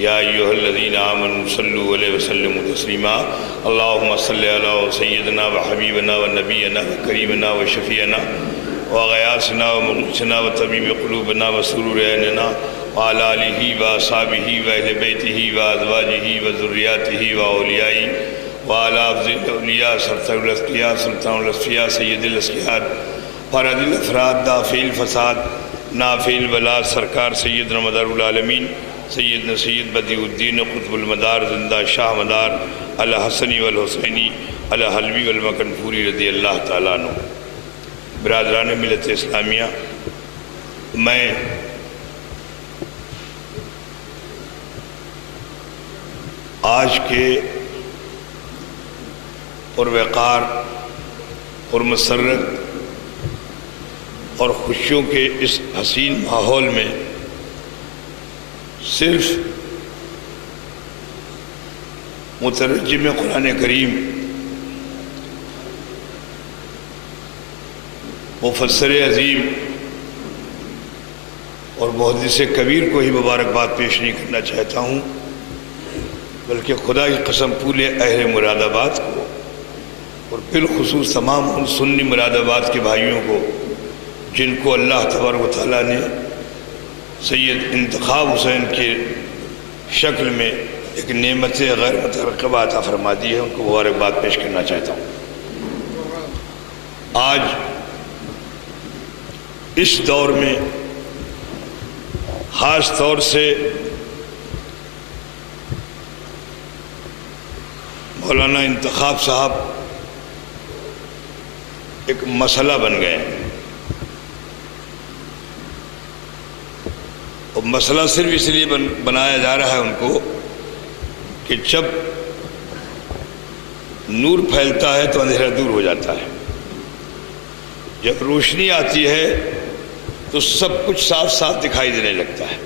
یا ایھا الذین آمنوا صلوا علیہ وسلم تسلیما اللہم صلی علی سیدنا وحبیبنا ونبینا وکریمنا وشفیعنا وغیاثنا ومغیثنا وطبیب قلوبنا وسرور عیننا وعلی آلہ واصحابہ واہل بیتہ وازواجہ وذریاتہ واولیاء وعلی افضل الاولیاء سرطان الاسقیاء سلطان الاصفیاء سید الاسقیاء فرد الافراد دافع الفساد نافع البلاد سرکار سیدنا مدار العالمین سیدنا سید بدیع الدین قطب المدار زندہ شاہ مدار الحسنی والحسینی الحلوی والمکنفوری رضی اللہ تعالیٰ عنہ۔ برادران ملت اسلامیہ، میں آج کے پروقار اور مسرت اور خوشیوں کے اس حسین ماحول میں صرف مترجم قرآن کریم مفسر عظیم اور محدث کبیر کو ہی مبارکباد پیش نہیں کرنا چاہتا ہوں، بلکہ خدا کی قسم پورے اہل مراد آباد کو اور بالخصوص تمام ان سنی مراد آباد کے بھائیوں کو جن کو اللہ تبارک و تعالیٰ نے سید انتخاب حسین کے شکل میں ایک نعمت غیر مترقبہ عطا فرما دی ہے، ان کو مبارکباد پیش کرنا چاہتا ہوں۔ آج اس دور میں خاص طور سے مولانا انتخاب صاحب ایک مسئلہ بن گئے ہیں، اور مسئلہ صرف اس لیے بنایا جا رہا ہے ان کو کہ جب نور پھیلتا ہے تو اندھیرا دور ہو جاتا ہے، جب روشنی آتی ہے تو سب کچھ صاف صاف دکھائی دینے لگتا ہے۔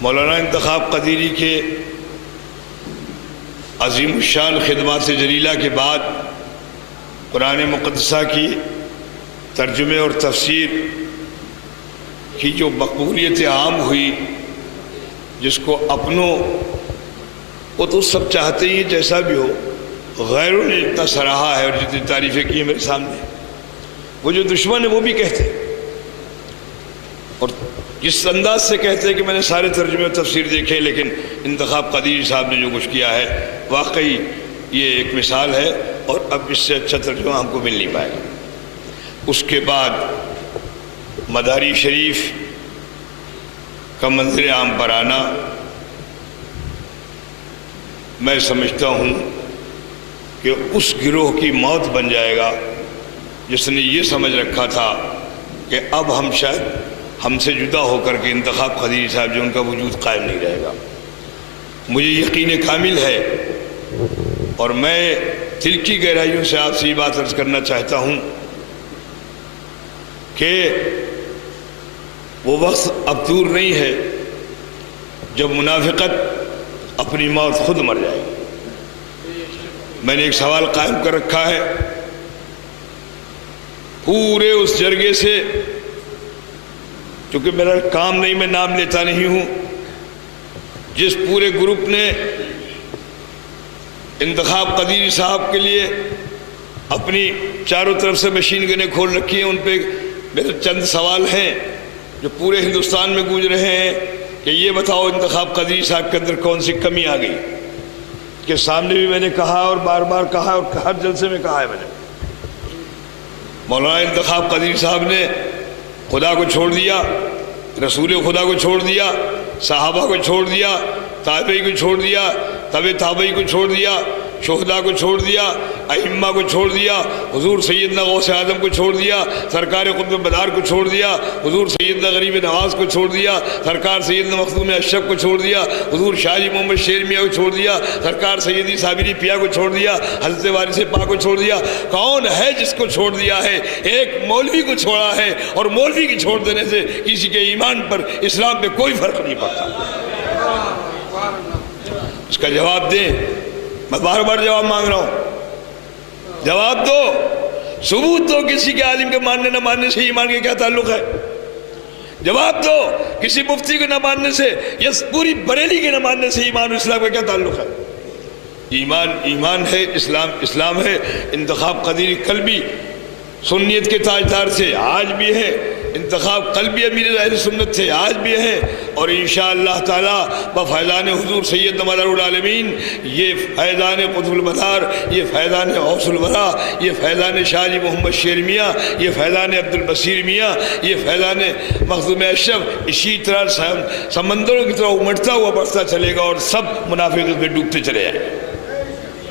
مولانا انتخاب قدیری کے عظیم الشان خدمات جلیلہ کے بعد قرآن مقدسہ کی ترجمے اور تفسیر کی جو مقبولیت عام ہوئی، جس کو اپنوں وہ تو سب چاہتے ہی جیسا بھی ہو، غیروں نے اتنا سراہا ہے اور جتنی تعریفیں کی ہیں میرے سامنے، وہ جو دشمن ہیں وہ بھی کہتے ہیں، اور جس انداز سے کہتے ہیں کہ میں نے سارے ترجمے اور تفسیر دیکھے لیکن انتخاب قدیری صاحب نے جو کچھ کیا ہے واقعی یہ ایک مثال ہے، اور اب اس سے اچھا ترجمہ ہم کو مل نہیں پائے گا۔ اس کے بعد مداری شریف کا منظر عام پر آنا، میں سمجھتا ہوں کہ اس گروہ کی موت بن جائے گا جس نے یہ سمجھ رکھا تھا کہ اب ہم شاید ہم سے جدا ہو کر کے انتخاب قدیری صاحب جو ان کا وجود قائم نہیں رہے گا۔ مجھے یقین کامل ہے اور میں دل کی گہرائیوں سے آپ سے یہ بات عرض کرنا چاہتا ہوں کہ وہ وقت اب دور نہیں ہے جب منافقت اپنی موت خود مر جائے گی۔ میں نے ایک سوال قائم کر رکھا ہے، پورے اس جرگے سے، چونکہ میرا کام نہیں، میں نام لیتا نہیں ہوں، جس پورے گروپ نے انتخاب قدیری صاحب کے لیے اپنی چاروں طرف سے مشین گنیں کھول رکھی ہیں، ان پہ میرے چند سوال ہیں جو پورے ہندوستان میں گونج رہے ہیں کہ یہ بتاؤ انتخاب قدیری صاحب کے اندر کون سی کمی آ گئی، کہ سامنے بھی میں نے کہا اور بار بار کہا اور ہر جلسے میں کہا ہے میں نے، مولانا انتخاب قدیری صاحب نے خدا کو چھوڑ دیا، رسول خدا کو چھوڑ دیا، صحابہ کو چھوڑ دیا، تابعی کو چھوڑ دیا، تابعی کو چھوڑ دیا، شہداء کو چھوڑ دیا، ائمہ کو چھوڑ دیا، حضور سیدنا غوث اعظم کو چھوڑ دیا، سرکار قطب مدار کو چھوڑ دیا، حضور سیدنا غریب نواز کو چھوڑ دیا، سرکار سیدنا مخدوم اشرف کو چھوڑ دیا، حضور شاہ جی محمد شیر میاں کو چھوڑ دیا، سرکار سیدی صابری پیا کو چھوڑ دیا، حضرت وارث پاک کو چھوڑ دیا۔ کون ہے جس کو چھوڑ دیا ہے؟ ایک مولوی کو چھوڑا ہے، اور مولوی کی چھوڑ دینے سے کسی کے ایمان پر، اسلام پہ کوئی فرق نہیں پڑتا۔ اس کا جواب دیں، میں بار بار جواب مانگ رہا ہوں، جواب دو، ثبوت دو کسی کے عالم کے ماننے نہ ماننے سے ایمان کے کیا تعلق ہے؟ جواب دو، کسی مفتی کو نہ ماننے سے یا پوری بریلی کے نہ ماننے سے ایمان و اسلام کا کیا تعلق ہے؟ ایمان ہے، اسلام ہے۔ انتخاب قدیر قلبی سنیت کے تاجدار سے آج بھی ہے، انتخاب قلبی امیر اہل سنت سے آج بھی ہے، اور انشاءاللہ تعالی بفیضان حضور سید مدار العالمین یہ فیضان قطب المدار، یہ فیضان غوث الورا، یہ فیضان شاہ جی محمد شیر میاں، یہ فیضان عبد البصیر میاں، یہ فیضان مخدوم اشرف اسی طرح سمندروں کی طرح امٹتا ہوا بڑھتا چلے گا، اور سب منافقت میں ڈوبتے چلے جائیں گے،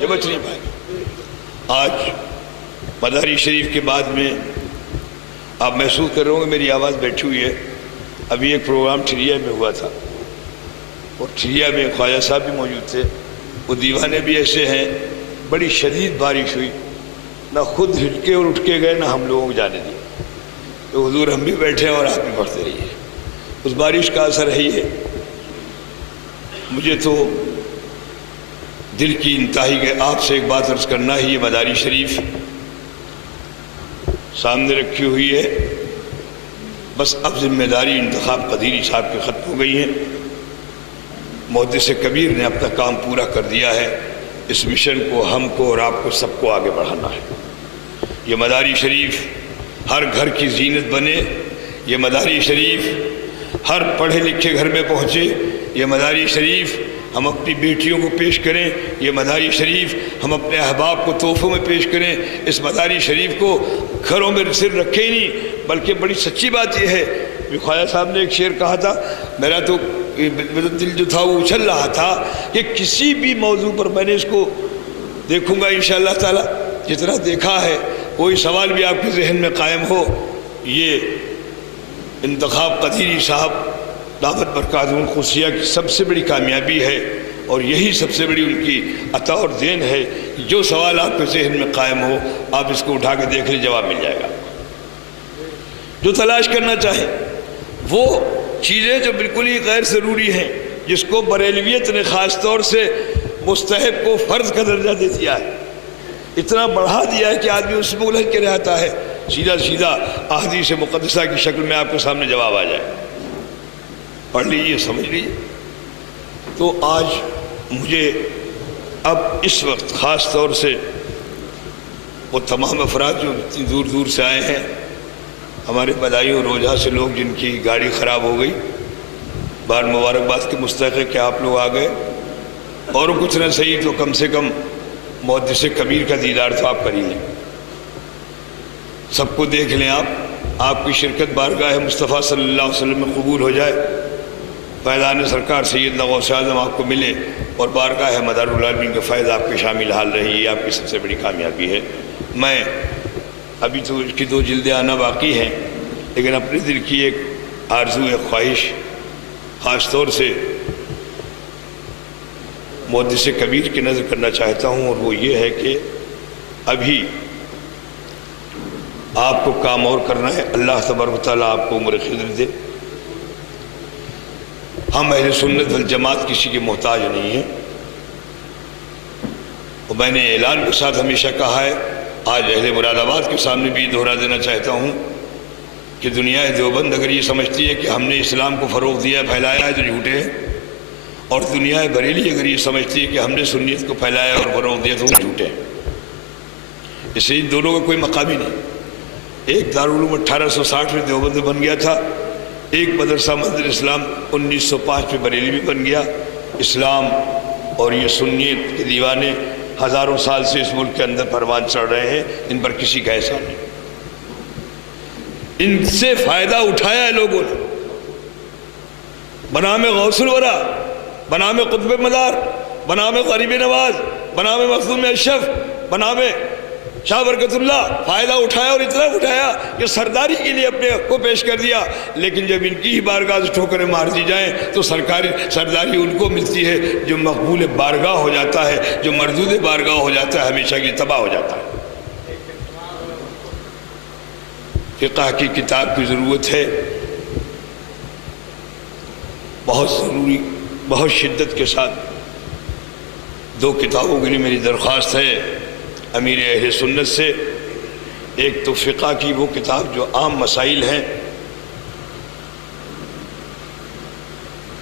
یہ بچ نہیں پائے گا۔ آج مداری شریف کے بعد میں آپ محسوس کر رہے ہوں کہ میری آواز بیٹھی ہوئی ہے۔ ابھی ایک پروگرام ٹھریا میں ہوا تھا، اور ٹھریا میں خواجہ صاحب بھی موجود تھے، وہ دیوانے بھی ایسے ہیں، بڑی شدید بارش ہوئی، نہ خود ہٹکے اور اٹھ کے گئے نہ ہم لوگوں کو جانے دیا، تو حضور ہم بھی بیٹھے ہیں اور آپ بھی پڑھتے رہیے۔ اس بارش کا اثر ہے یہ، مجھے تو دل کی انتہائی کہ آپ سے ایک بات عرض کرنا ہے، یہ مداری شریف سامنے رکھی ہوئی ہے، بس اب ذمہ داری انتخاب قدیری صاحب کی ختم ہو گئی ہے۔ محدث کبیر نے اپنا کام پورا کر دیا ہے، اس مشن کو ہم کو اور آپ کو سب کو آگے بڑھانا ہے۔ یہ مداری شریف ہر گھر کی زینت بنے، یہ مداری شریف ہر پڑھے لکھے گھر میں پہنچے، یہ مداری شریف ہم اپنی بیٹیوں کو پیش کریں، یہ مداری شریف ہم اپنے احباب کو تحفوں میں پیش کریں۔ اس مداری شریف کو گھروں میں صرف رکھے ہی نہیں، بلکہ بڑی سچی بات یہ ہے، خواجہ صاحب نے ایک شعر کہا تھا، میرا تو دل جو تھا وہ اچھل رہا تھا کہ کسی بھی موضوع پر میں نے اس کو دیکھوں گا انشاءاللہ تعالی، جتنا دیکھا ہے کوئی سوال بھی آپ کے ذہن میں قائم ہو، یہ انتخاب قدیری صاحب دعوت برکاتہ خصوصیہ کی سب سے بڑی کامیابی ہے، اور یہی سب سے بڑی ان کی عطا اور دین ہے۔ جو سوال آپ کے ذہن میں قائم ہو آپ اس کو اٹھا کے دیکھ لیں، جواب مل جائے گا۔ جو تلاش کرنا چاہیں وہ چیزیں جو بالکل ہی غیر ضروری ہیں، جس کو بریلویت نے خاص طور سے مستحب کو فرض کا درجہ دے دیا ہے، اتنا بڑھا دیا ہے کہ آدمی اس میں الجھ کے رہتا ہے، سیدھا احادیث مقدسہ کی شکل میں آپ کے سامنے جواب آ جائے، پڑھ لیجیے، سمجھ لیجیے۔ تو آج مجھے اب اس وقت خاص طور سے وہ تمام افراد جو اتنی دور دور سے آئے ہیں، ہمارے بدایوں روزہ سے لوگ جن کی گاڑی خراب ہو گئی، بار مبارکباد کے مستحق ہے کہ آپ لوگ آ گئے، اور کچھ نہ صحیح تو کم سے کم محدث کبیر کا دیدار تو آپ کر ہی لیں، سب کو دیکھ لیں، آپ کی شرکت بارگاہ مصطفیٰ صلی اللہ علیہ وسلم میں قبول ہو جائے، فیضان سرکار سیدنا غوث اعظم آپ کو ملے، اور بارگاہ مدار العالمین کا فیض آپ کے شامل حال رہے، یہ آپ کی سب سے بڑی کامیابی ہے۔ میں ابھی تو اس کی 2 جلدیں آنا باقی ہیں، لیکن اپنے دل کی ایک آرزو، ایک خواہش خاص طور سے محدث کبیر کی نظر کرنا چاہتا ہوں، اور وہ یہ ہے کہ ابھی آپ کو کام اور کرنا ہے، اللہ تبارک و تعالیٰ آپ کو عمر خضر دے۔ ہم اہل سنت والجماعت کسی کے محتاج نہیں ہیں، اور میں نے اعلان کے ساتھ ہمیشہ کہا ہے، آج اہل مراد آباد کے سامنے بھی دہرا دینا چاہتا ہوں کہ دنیا دیوبند اگر یہ سمجھتی ہے کہ ہم نے اسلام کو فروغ دیا پھیلایا ہے تو جھوٹے ہیں، اور دنیا بریلی اگر یہ سمجھتی ہے کہ ہم نے سنیت کو پھیلایا اور فروغ دیا تو وہ جھوٹے ہیں۔ اس لیے ان دونوں کا کوئی مقام ہی نہیں۔ ایک دارالعلوم 1860 میں دیوبند میں بن گیا تھا، ایک مدرسہ مدر اسلام 1905 میں بریلی میں بن گیا۔ اسلام اور یہ سنیت کے دیوانے ہزاروں سال سے اس ملک کے اندر پروان چڑھ رہے ہیں، ان پر کسی کا احسان نہیں، ان سے فائدہ اٹھایا ہے لوگوں نے، بنام غوث الورا، بنام قطب مدار، بنام غریب نواز، بنام مخدوم اشرف، بنام شاہ برکت اللہ، فائدہ اٹھایا، اور اتنا اٹھایا کہ سرداری کے لیے اپنے کو پیش کر دیا، لیکن جب ان کی ہی بارگاہ سے ٹھوکریں مار دی جائیں تو سرداری ان کو ملتی ہے جو مقبول بارگاہ ہو جاتا ہے، جو مردود بارگاہ ہو جاتا ہے، ہمیشہ کی تباہ ہو جاتا ہے۔ فقہ کی کتاب کی ضرورت ہے، بہت ضروری، بہت شدت کے ساتھ 2 کتابوں کے لیے میری درخواست ہے امیر اہل سنت سے۔ ایک تو فقہ کی وہ کتاب جو عام مسائل ہیں،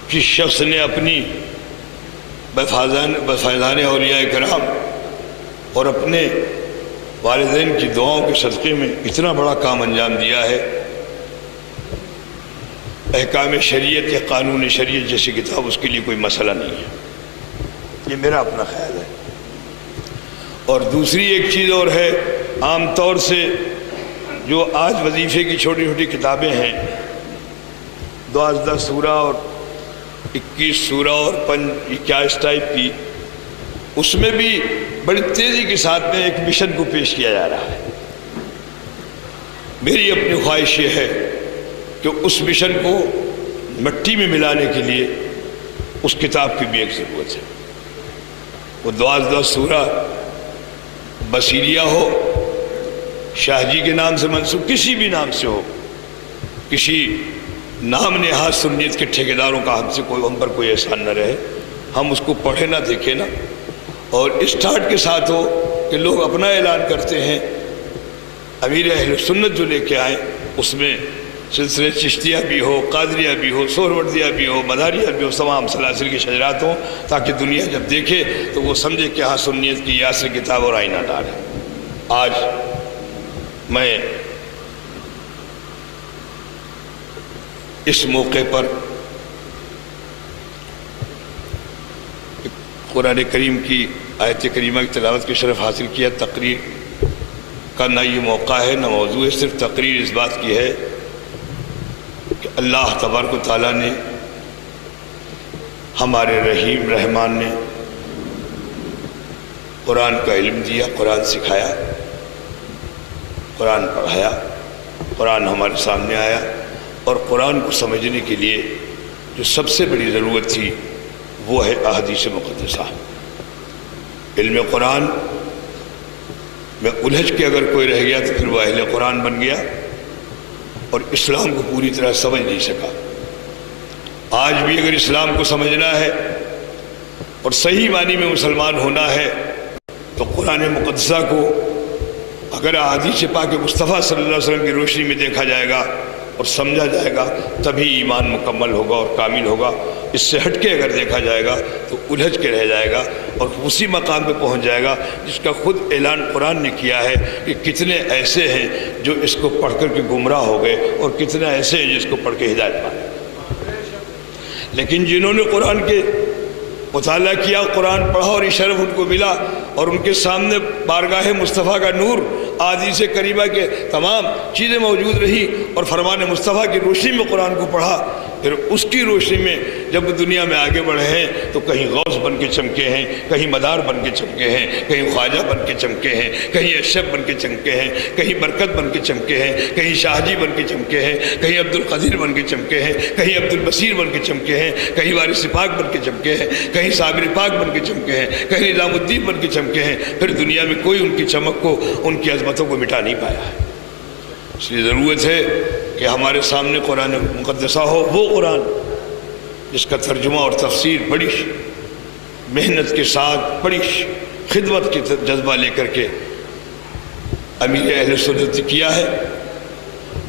جس شخص نے اپنی بفیضان اولیاء کرام اور اپنے والدین کی دعاؤں کے صدقے میں اتنا بڑا کام انجام دیا ہے، احکام شریعت یا قانون شریعت جیسی کتاب اس کے لیے کوئی مسئلہ نہیں ہے، یہ میرا اپنا خیال ہے۔ اور دوسری ایک چیز اور ہے، عام طور سے جو آج وظیفے کی چھوٹی چھوٹی کتابیں ہیں، 12 سورہ اور 21 سورہ اور 21 ٹائپ کی، اس میں بھی بڑی تیزی کے ساتھ میں ایک مشن کو پیش کیا جا رہا ہے۔ میری اپنی خواہش یہ ہے کہ اس مشن کو مٹی میں ملانے کے لیے اس کتاب کی بھی ایک ضرورت ہے۔ وہ 12 سورہ بصیریہ ہو، شاہ جی کے نام سے منسوب کسی بھی نام سے ہو، کسی نام نہاد سنیت کے ٹھیکیداروں کا ہم پر کوئی احسان نہ رہے، ہم اس کو پڑھے نہ دیکھیں نہ، اور اسٹارٹ کے ساتھ ہو کہ لوگ اپنا اعلان کرتے ہیں، امیر اہل سنت جو لے کے آئیں اس میں سلسلے چشتیہ بھی ہو، قادریہ بھی ہو، سہروردیہ بھی ہو، مداریہ بھی ہو، تمام سلاسل کے شجرات ہوں، تاکہ دنیا جب دیکھے تو وہ سمجھے کہ ہاں سنیت کی یاسر کتاب اور آئینہ دار ہے۔ آج میں اس موقع پر قرآن کریم کی آیت کریمہ کی تلاوت کی شرف حاصل کیا۔ تقریر کا نہ یہ موقع ہے نہ موضوع ہے، صرف تقریر اس بات کی ہے کہ اللہ تبارک و تعالیٰ نے ہمارے رحیم رحمان نے قرآن کا علم دیا، قرآن سکھایا، قرآن پڑھایا، قرآن ہمارے سامنے آیا، اور قرآن کو سمجھنے کے لیے جو سب سے بڑی ضرورت تھی وہ ہے احادیث مقدسہ۔ علم قرآن میں الجھ کے اگر کوئی رہ گیا تو پھر وہ اہل قرآن بن گیا اور اسلام کو پوری طرح سمجھ نہیں سکا۔ آج بھی اگر اسلام کو سمجھنا ہے اور صحیح معنی میں مسلمان ہونا ہے تو قرآن مقدسہ کو اگر احادیث پاک مصطفیٰ صلی اللہ علیہ وسلم کی روشنی میں دیکھا جائے گا اور سمجھا جائے گا تبھی ایمان مکمل ہوگا اور کامل ہوگا۔ اس سے ہٹ کے اگر دیکھا جائے گا تو الجھ کے رہ جائے گا اور اسی مقام پہ پہنچ جائے گا جس کا خود اعلان قرآن نے کیا ہے کہ کتنے ایسے ہیں جو اس کو پڑھ کر کے گمراہ ہو گئے اور کتنے ایسے ہیں جس کو پڑھ کے ہدایت پائے۔ لیکن جنہوں نے قرآن کے مطالعہ کیا، قرآن پڑھا اور یہ شرف ان کو ملا اور ان کے سامنے بارگاہ مصطفیٰ کا نور، احادیث کریمہ کے تمام چیزیں موجود رہی اور فرمان مصطفیٰ کی روشنی میں قرآن کو پڑھا، پھر اس کی روشنی میں جب دنیا میں آگے بڑھے ہیں تو کہیں غوث بن کے چمکے ہیں، کہیں مدار بن کے چمکے ہیں، کہیں خواجہ بن کے چمکے ہیں، کہیں اشرف بن کے چمکے ہیں، کہیں برکت بن کے چمکے ہیں، کہیں شاہ جی بن کے چمکے ہیں، کہیں عبد القدیر بن کے چمکے ہیں، کہیں عبد البصیر بن کے چمکے ہیں، کہیں وارث پاک بن کے چمکے ہیں، کہیں صابر پاک بن کے چمکے ہیں، کہیں نظام الدین بن کے چمکے ہیں۔ پھر دنیا میں کوئی ان کی چمک کو، ان کی عظمتوں کو مٹا نہیں پایا ہے۔ اس لیے ضرورت ہے کہ ہمارے سامنے قرآن مقدسہ ہو، وہ قرآن جس کا ترجمہ اور تفسیر بڑی محنت کے ساتھ، بڑی خدمت کے جذبہ لے کر کے امیر اہل سنت نے کیا ہے،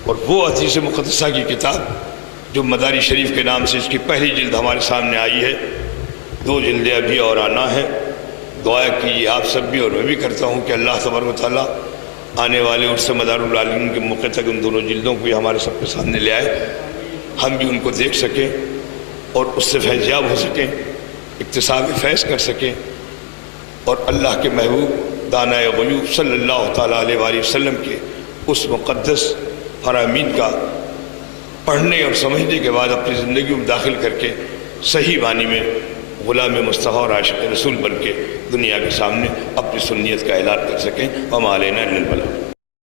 اور وہ حدیث مقدسہ کی کتاب جو مداری شریف کے نام سے اس کی پہلی جلد ہمارے سامنے آئی ہے، 2 جلدیں ابھی اور آنا ہے۔ دعا کیجیے آپ سب بھی اور میں بھی کرتا ہوں کہ اللہ تبارک و تعالیٰ آنے والے اس سے مدار العالمین کے موقع تک ان دونوں جلدوں کو بھی ہمارے سب کے سامنے لے آئے، ہم بھی ان کو دیکھ سکیں اور اس سے فیض یاب ہو سکیں، اکتساب فیض کر سکیں، اور اللہ کے محبوب دانہ غیوب صلی اللہ تعالیٰ علیہ وآلہ وسلم کے اس مقدس فرامین کا پڑھنے اور سمجھنے کے بعد اپنی زندگی میں داخل کر کے صحیح معنی میں غلام مصطفیٰ اور عاشق رسول بن کے دنیا کے سامنے اپنی سنیت کا اعلان کر سکیں۔ وما علینا الا البلاغ۔